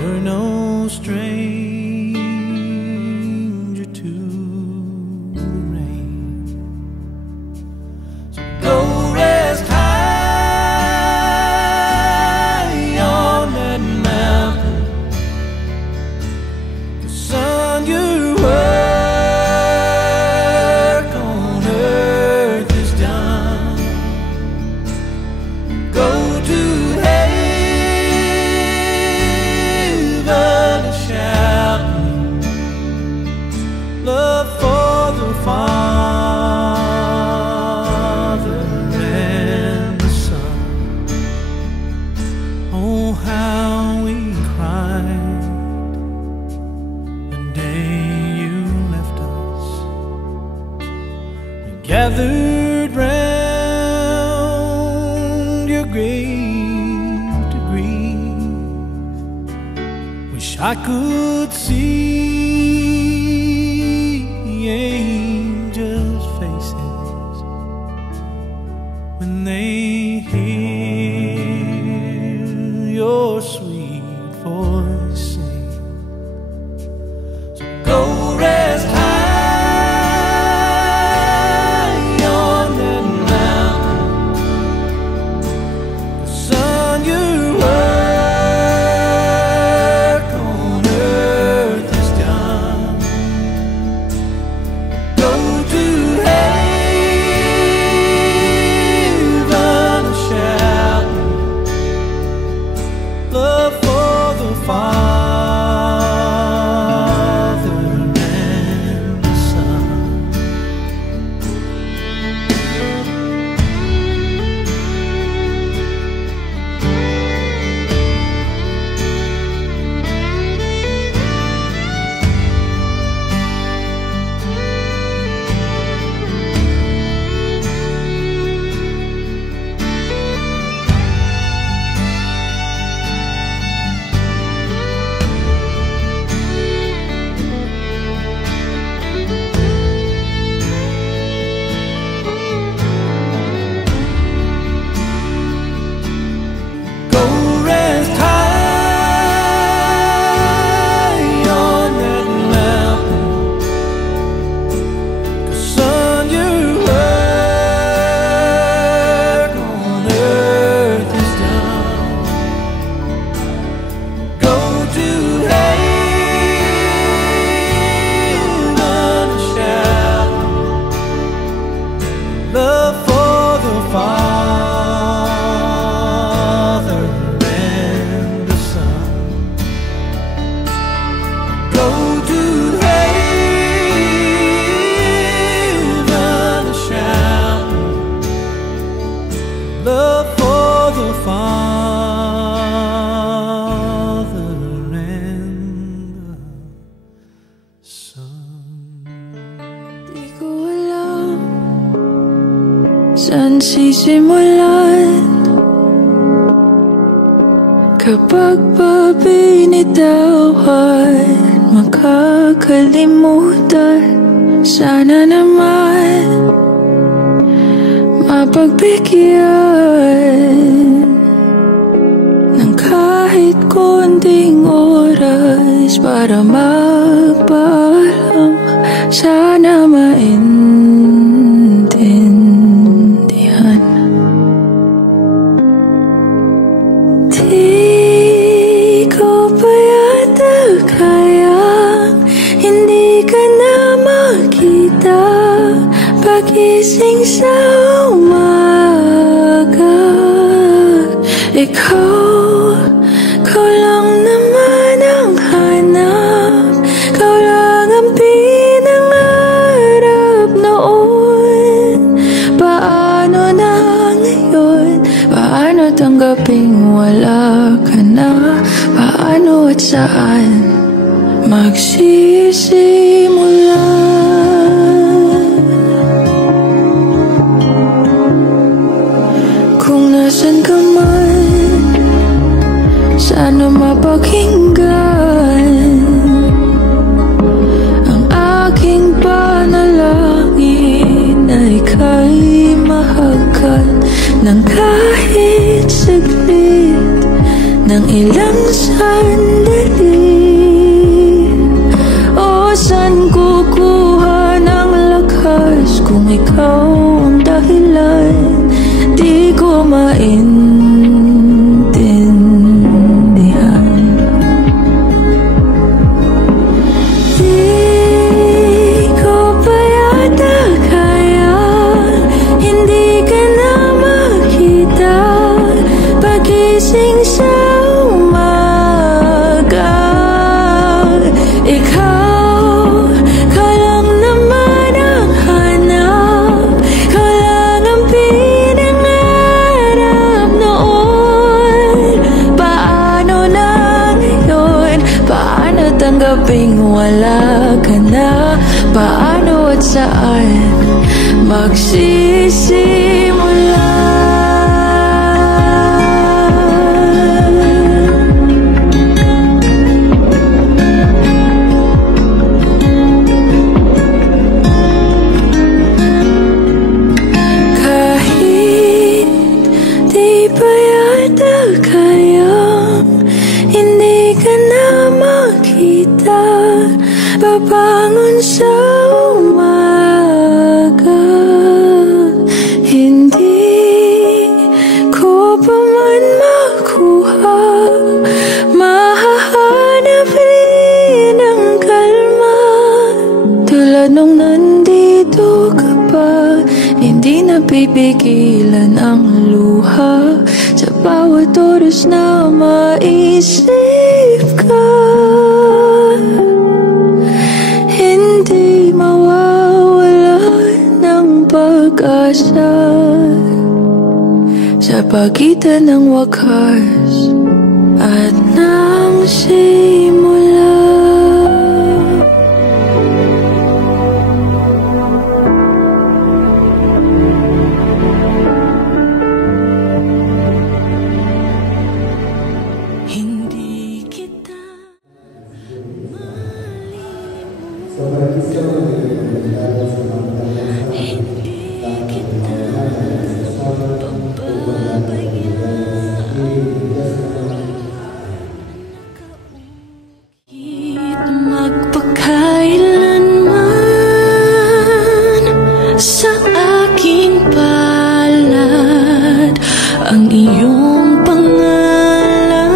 We're no stranger to the rain. So go rest high on that mountain. The sun, your work on earth is done. Go to love for the Father and the Son. Oh, how we cried the day you left us. We gathered round your grave to grieve. Wish I could see angels' faces when they hear your sweet voice sing. So go rest high on that mountain. The sun, your work on earth is done. Go to heaven shouting, love for the Father and the Son. Love for the Father and the Son. Go to heaven shouting, love for the Father and the Son. Di ko alam saan sisimulan kapag ba binitawan, makakalimutan. Sana naman mapagbigyan ng kahit konting oras para magpaalam. Sana maintindihan. Di ko pa yata kayang hindi ka na makita pagising sa umaga. Ikaw lang naman ang hanap, ikaw lang ang pinangarap noon. Paano na ngayon? Paano tanggaping wala ka na? Paano at saan magsisimula? Kung nasan ka man, sana mapakinggan ang aking panalangin na ika'y mahagkan ng kahit saglit, ng ilang sandali. gabing wala ka na, paano at saan magsisimula? Babangon sa umaga, hindi ko pa man makuha, mahahanap rin ang kalma. Tulad nung nandito ka pa, hindi napipigilan ang luha. Sa bawat oras na maisip ka, hindi mawawala ng pag-asa sa pagitan ng wakas at ng simula. Magpakailanman sa aking palad ang iyong pangalan.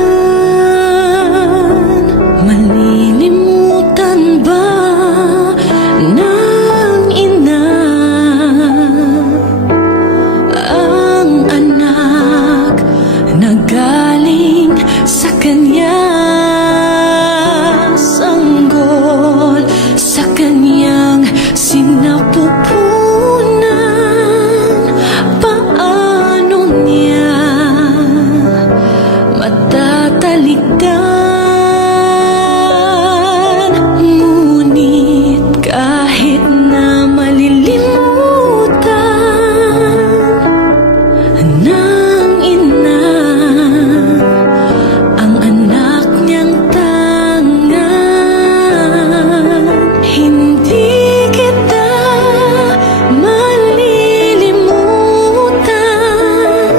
Malilimutan ba ng ina ang anak na galing sa kanya? Sanggol sa kanyang sinapupunan, paano niya matatalikdan? Ngunit kahit na malilimutan ng ina ang anak niyang hindi kita malilimutan,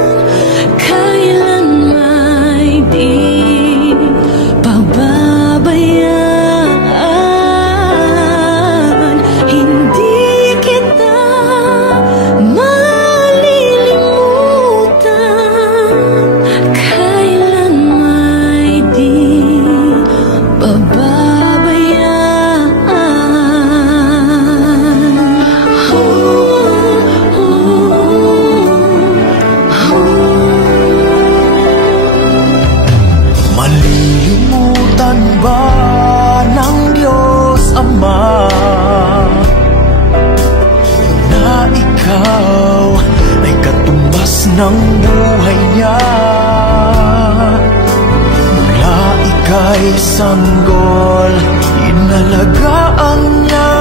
kailan may di pababayaan. Hindi kita malilimutan, kailan may di pababayaan. Malilimutan ba ng Diyos Ama na ikaw ay katumbas ng buhay niya? Mula ika'y sanggol, inalagaan niya.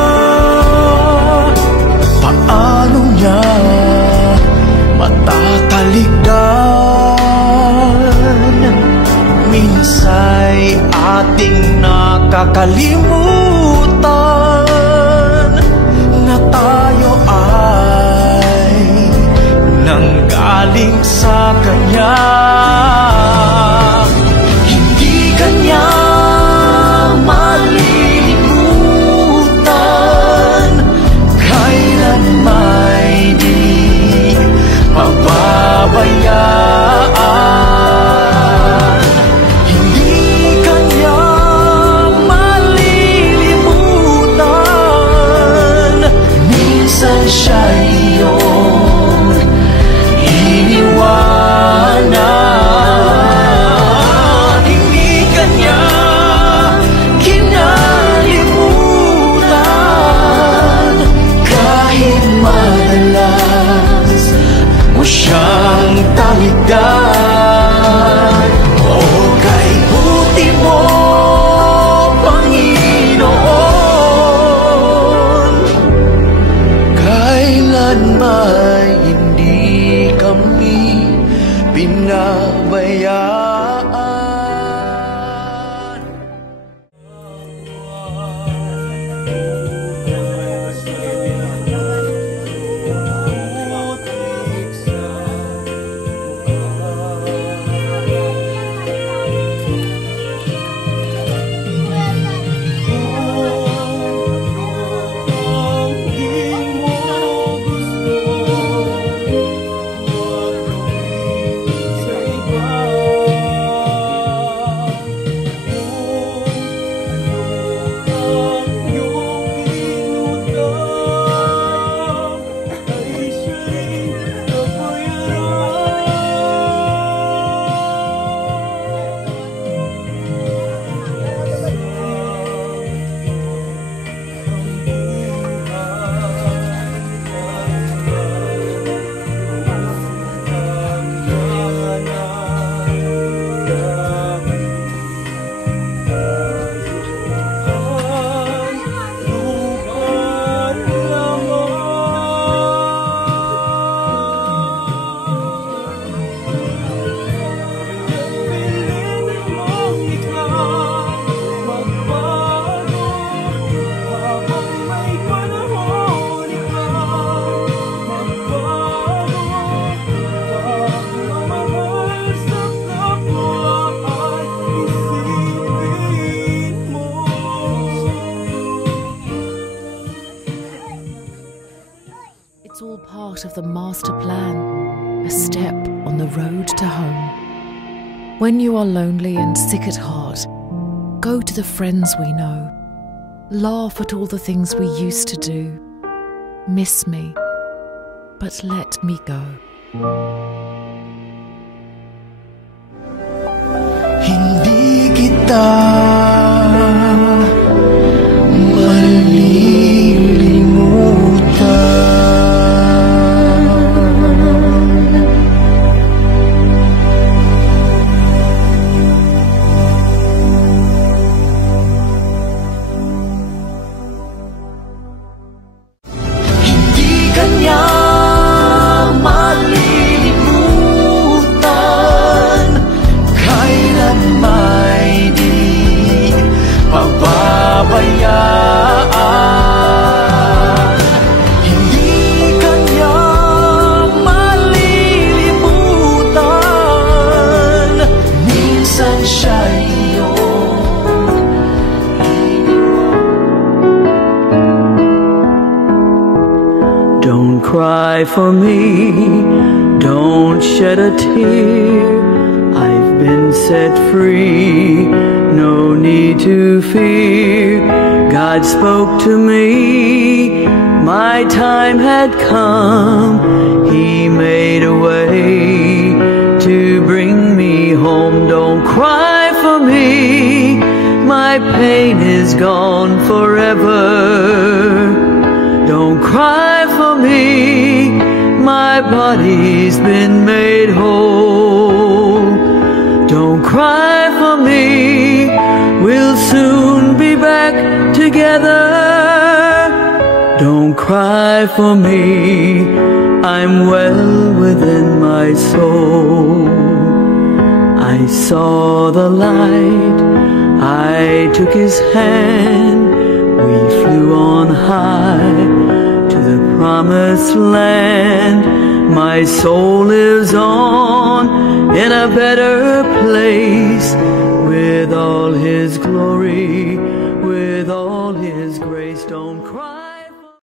Paano niya matatalikdan? Minsa'y ating nakakalimutan na tayo ay nanggaling sa Kanya. Hindi Kanya malilimutan, kailan may di pababayaan. Siya'y iyong iniwanan. part of the master plan, a step on the road to home. When you are lonely and sick at heart, go to the friends we know. Laugh at all the things we used to do. Miss me, but let me go. Hindi kita malilimutan. Hindi kanya malilimutan, kailanman di pababayaan. Hindi kanya malilimutan, minsan siya'y iyong iniwan. Don't cry for me, don't shed a tear. I've been set free, no need to fear. God spoke to me, my time had come. He made a way to bring me home. Don't cry for me, my pain is gone forever. Don't cry for me, my body's been made whole. Don't cry for me, we'll soon be back together. Don't cry for me, I'm well within my soul. I saw the light, I took his hand, we flew on high to the promised land. My soul lives on in a better place with all his glory.